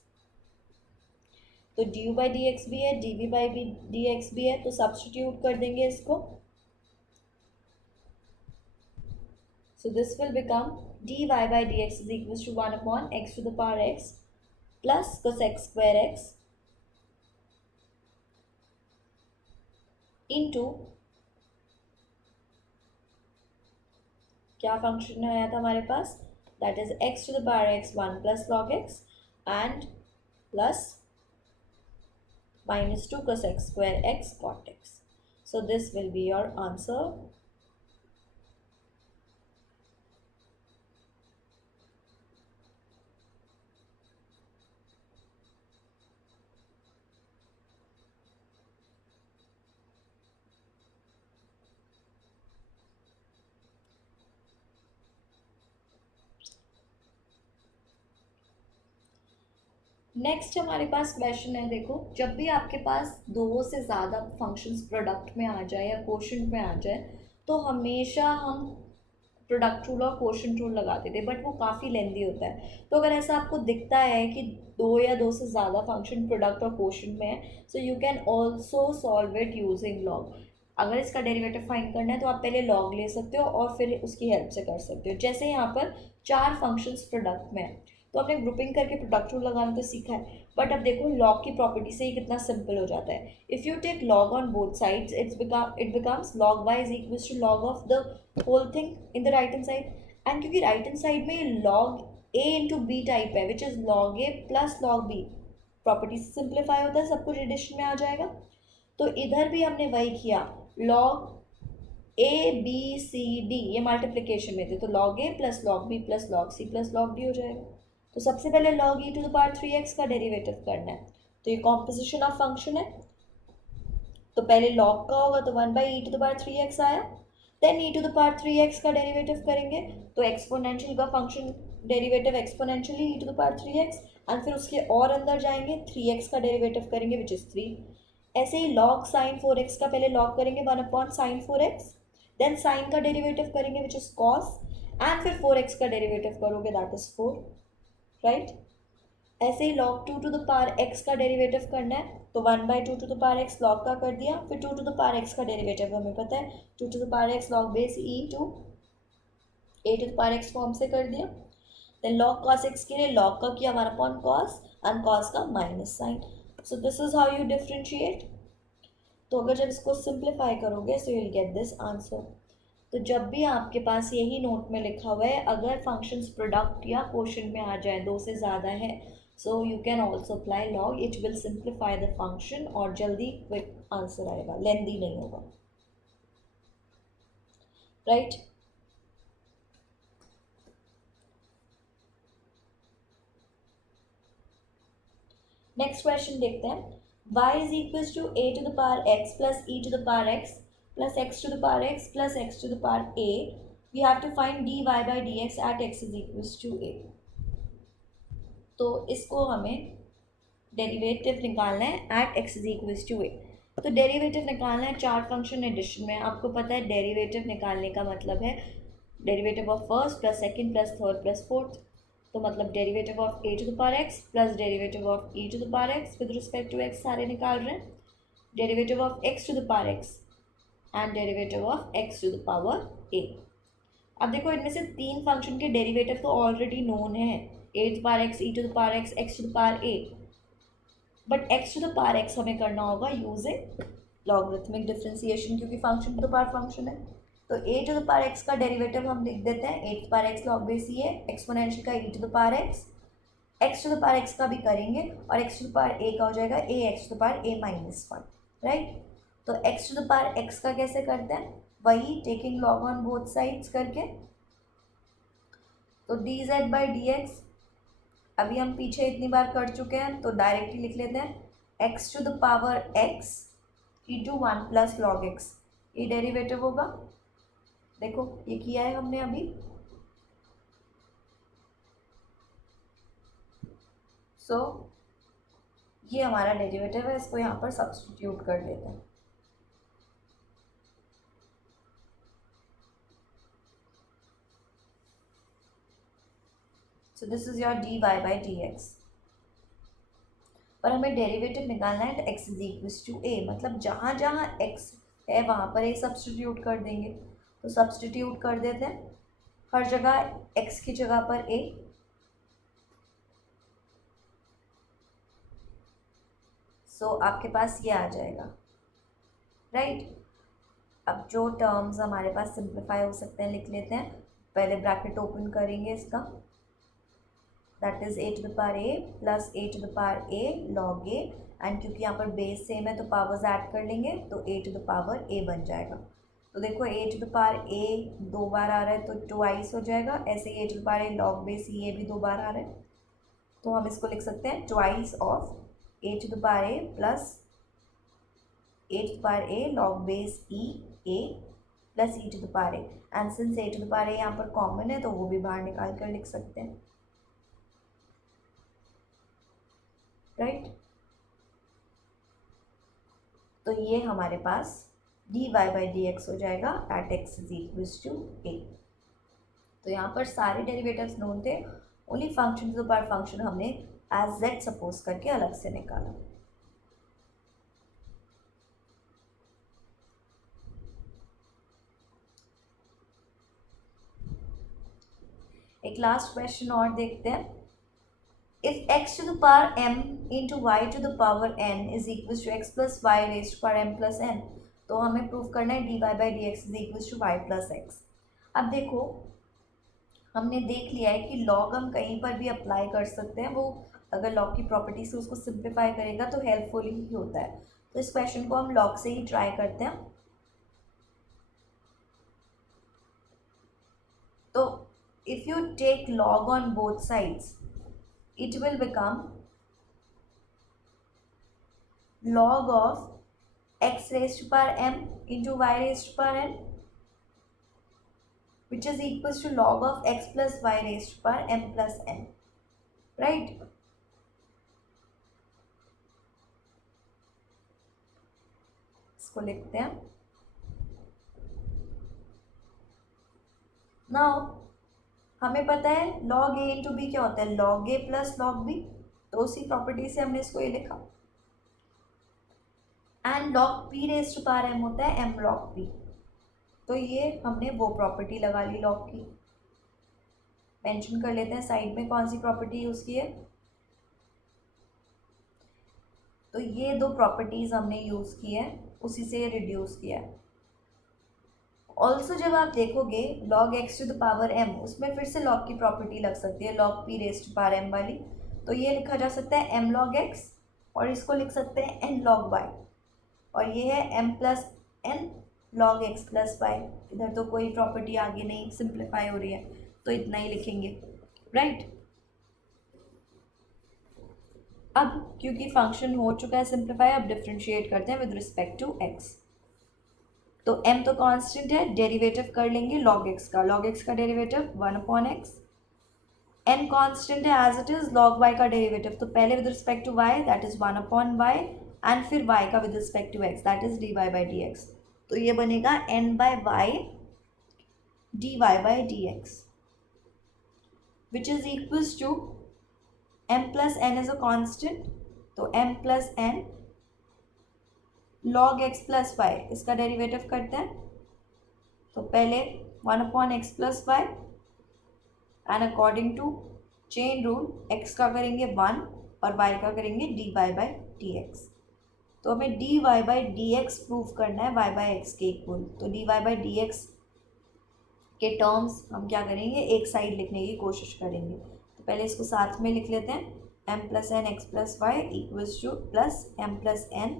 तो du by dx भी है, dv by dx भी है, तो सब्स्टिट्यूट कर देंगे इसको. So this will become dy by dx is equals to 1 upon x to the power x plus cosec square x into क्या फंक्शन आया था हमारे पास, that is x to the power x 1 plus log x and plus -2 cosec square x cot x. So this will be your answer. Next हमारे पास question है, देखो जब भी आपके पास दो से ज़्यादा फंक्शंस प्रोडक्ट में आ जाए या कोशेंट में आ जाए तो हमेशा हम प्रोडक्ट रूल और कोशेंट रूल लगाते थे, बट वो काफ़ी लेंदी होता है. तो अगर ऐसा आपको दिखता है कि दो या दो से ज़्यादा फंक्शन प्रोडक्ट और कोशेंट में है, so you can also solve it using log. अगर इसका डेरिवेटिव फाइंड करना है तो आप पहले लॉग ले सकते हो और फिर उसकी हेल्प से कर सकते हो। जैसे यहाँ पर 4 फंक्शंस प्रोडक्ट में है, तो हमने ग्रुपिंग करके प्रोडक्ट रूल लगाना तो सीखा है, बट अब देखो लॉग की प्रॉपर्टी से ही कितना सिंपल हो जाता है। If you take log on both sides it becomes log y is equals to log of the whole thing in the right hand side. And क्योंकि राइट हैंड साइड में log a into b type है which is log A plus log b, property से simplify होता है, सब कुछ addition में आ जाएगा। तो इधर भी हमने वही किया, log a b c d ये मल्टीप्लिकेशन में थे, तो लॉग ए plus log b plus log c plus log d हो जाएगा। तो सबसे पहले log e to the power 3x का डेरिवेटिव करना है, तो ये कॉम्पोजिशन ऑफ फंक्शन है, तो पहले लॉग का होगा तो 1/e to the power 3x आया, then e to the power 3x का डेरिवेटिव करेंगे तो एक्सपोनेंशियल का function derivative exponentially e to the power 3x, and फिर उसके और अंदर जाएंगे 3x का डेरिवेटिव करेंगे विच इज़ 3। ऐसे ही लॉग साइन 4x का पहले लॉग करेंगे 1/sin 4x, देन साइन का डेरिवेटिव करेंगे विच इज कॉस, एंड फिर 4x का डेरिवेटिव करोगे दैट इज 4, राइट। ऐसे ही log 2 to the power x का डेरिवेटिव करना है, तो 1/2 to the power x log का कर दिया, फिर 2 टू द पावर x का डेरिवेटिव हमें पता है 2 to the power x log base e to a to the power x form से कर दिया। देन लॉग कॉस x के लिए लॉग का किया 1/cos एंड कॉस का minus sine. So this is how you differentiate. तो अगर जब इसको सिंप्लीफाई करोगे so you will get this answer. तो जब भी आपके पास यही नोट में लिखा हुआ है अगर फंक्शंस प्रोडक्ट या क्वोशिएंट में आ जाए 2 से ज़्यादा है, so you can also apply log, it will simplify the function और जल्दी क्विक आंसर आएगा, लेंदी नहीं होगा, राइट। नेक्स्ट क्वेश्चन देखते हैं, y is equals to a to the power x plus e to the power x plus x to the power x plus x to the power a. We have to find dy by dx at x is equals to a. तो इसको हमें derivative निकालना है at x is equals to a। तो डेरिवेटिव निकालना है 4 function addition में, आपको पता है डेरिवेटिव निकालने का मतलब है derivative of first plus second plus third plus fourth, तो मतलब derivative of a to the power x plus derivative of e to the power x with respect to x सारे निकाल रहे हैं, derivative of x to the power x and derivative of x to the power a। अब देखो इनमें से 3 function के derivative तो ऑलरेडी नोन है, a to the power x, e to the power x, x to the power a, but x to the power x हमें करना होगा यूजिंग लॉगरिथमिक डिफरेंशिएशन क्योंकि function to the power function है। तो a to the power x का derivative हम लिख देते हैं a to the power x log base ये, एक्सपोनेंशियल का e to the power x to the power x का भी करेंगे और x to the power a का हो जाएगा a x to the power a minus 1, right. तो x to the power x का कैसे करते हैं, वही taking log on both sides करके, तो dz बाई dx अभी हम पीछे इतनी बार कर चुके हैं तो डायरेक्टली लिख लेते हैं x to the power x into 1 plus log x, ये डेरिवेटिव होगा, देखो ये किया है हमने अभी। सो ये हमारा डेरिवेटिव है, इसको यहाँ पर सब्स्टिट्यूट कर लेते हैं। So this is your dy by dx, पर हमें डेरिवेटिव निकालना है तो x is equals to a, मतलब जहाँ जहाँ x है वहाँ पर a सब्स्टिट्यूट कर देंगे, तो सब्स्टिट्यूट कर देते हैं हर जगह x की जगह पर a, सो आपके पास ये आ जाएगा, राइट। अब जो टर्म्स हमारे पास सिंप्लीफाई हो सकते हैं लिख लेते हैं, पहले ब्रैकेट ओपन करेंगे इसका, that is a to the power a plus a to the power a log a, and क्योंकि यहाँ पर बेस सेम है तो पावर्स ऐड कर लेंगे तो a to the power a बन जाएगा। तो देखो a to the power a 2 बार आ रहा है तो ट्वाइस हो जाएगा, ऐसे a to the power a log base ये भी 2 बार आ रहा है, तो हम इसको लिख सकते हैं twice of a to the power a plus a to the power a log base a plus e to the power a, and since a to the power a यहाँ पर कॉमन है तो वो भी बाहर निकाल कर लिख सकते हैं, राइट। तो ये हमारे पास dy बाई dx हो जाएगा at x is equals to a। तो यहाँ पर सारे डेरिवेटिव्स नोन थे, only function to the power function हमने एज z सपोज करके अलग से निकाला। एक लास्ट क्वेश्चन और देखते हैं. If x to the power m into y to the power n is equals to x plus y raised to power m plus n, तो हमें प्रूव करना है dy by dx is equals to y plus x. अब देखो हमने देख लिया है कि log हम कहीं पर भी अप्लाई कर सकते हैं, वो अगर log की प्रॉपर्टी से उसको सिंप्लीफाई करेगा तो हेल्पफुल ही होता है. तो इस क्वेश्चन को हम log से ही ट्राई करते हैं. तो if you take log on both sides, it will become log of x raised to power m into y raised to power n, which is equals to log of x plus y raised to power m plus n, right? इसको लिखते हैं. Now हमें पता है log a into B क्या होता है, log a plus log b. तो उसी प्रॉपर्टी से हमने इसको ये लिखा. And log p raise to power m होता है m log p. तो ये हमने वो प्रॉपर्टी लगा ली log की. मेंशन कर लेते हैं साइड में कौन सी प्रॉपर्टी यूज की है. तो ये दो प्रॉपर्टीज हमने यूज की है, उसी से रिड्यूस किया है. ऑल्सो जब आप देखोगे log x to the power m, उसमें फिर से log की प्रॉपर्टी लग सकती है log p raise to power m वाली. तो ये लिखा जा सकता है m log x और इसको लिख सकते हैं n log y, और ये है m plus n log x plus y. इधर तो कोई प्रॉपर्टी आगे नहीं सिंप्लीफाई हो रही है, तो इतना ही लिखेंगे, राइट. अब क्योंकि फंक्शन हो चुका है सिंप्लीफाई, अब डिफ्रेंशिएट करते हैं विद रिस्पेक्ट टू x. तो m तो कांस्टेंट है, डेरिवेटिव कर लेंगे log x का. log x का डेरिवेटिव 1/x. n कांस्टेंट है as it is. log y का डेरिवेटिव तो पहले with respect to y that is 1/y and फिर y का with respect to x that is dy by dx. तो ये बनेगा n by y dy by dx which is equals to m plus n is a constant. तो m plus n log x plus y, इसका derivative करते हैं. तो पहले 1/x plus y and according to chain rule x का करेंगे 1 और y का करेंगे dy by dx. तो हमें dy by dx प्रूव करना है y by x के इक्वल. तो dy by dx के टर्म्स हम क्या करेंगे, एक साइड लिखने की कोशिश करेंगे. तो पहले इसको साथ में लिख लेते हैं. m plus n x plus y equals to plus m plus n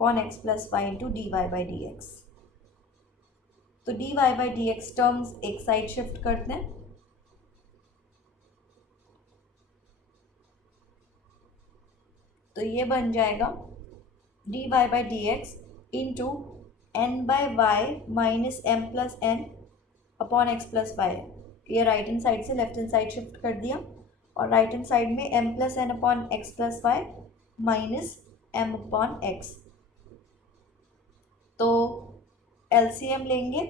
upon x plus y into dy by dx. तो dy by dx टर्म्स एक साइड शिफ्ट करते हैं. तो ये बन जाएगा dy by dx into n by y minus m plus n upon x plus y. ये right hand side से लेफ्ट हैंड साइड शिफ्ट कर दिया, और राइट हैंड साइड में m plus n upon x plus y minus m upon x. तो LCM लेंगे.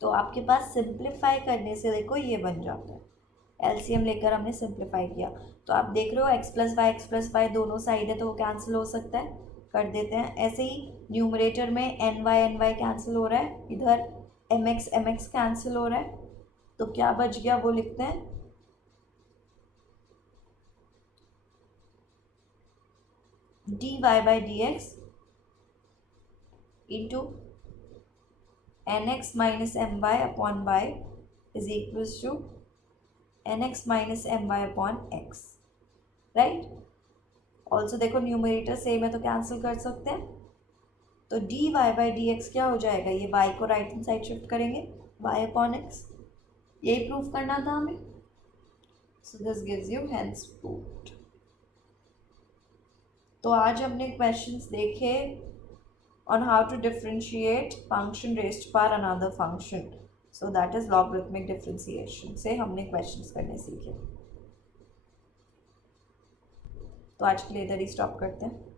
तो आपके पास सिंप्लीफाई करने से देखो ये बन जाता है. एलसीएम लेकर हमने सिंप्लीफाई किया. तो आप देख रहे हो x प्लस वाई दोनों साइड है, तो वो कैंसिल हो सकता है, कर देते हैं. ऐसे ही न्यूमरेटर में एन वाई कैंसिल हो रहा है, इधर एम एक्स कैंसिल हो रहा है. तो क्या बच गया वो लिखते हैं. dy by dx into nx minus m y upon y is equals to nx minus m y upon x, right. Also देखो न्यूमरेटर सेम है तो कैंसिल कर सकते हैं. तो dy by dx क्या हो जाएगा, ये y को राइट हैंड साइड शिफ्ट करेंगे y अपॉन x. यही प्रूफ करना था हमें. So this gives you hence proved. तो आज हमने क्वेश्चंस देखे on how to differentiate function raised to power another function. So that is logarithmic differentiation से हमने क्वेश्चंस करने सीखे. तो आज के लिए इधर ही स्टॉप करते हैं.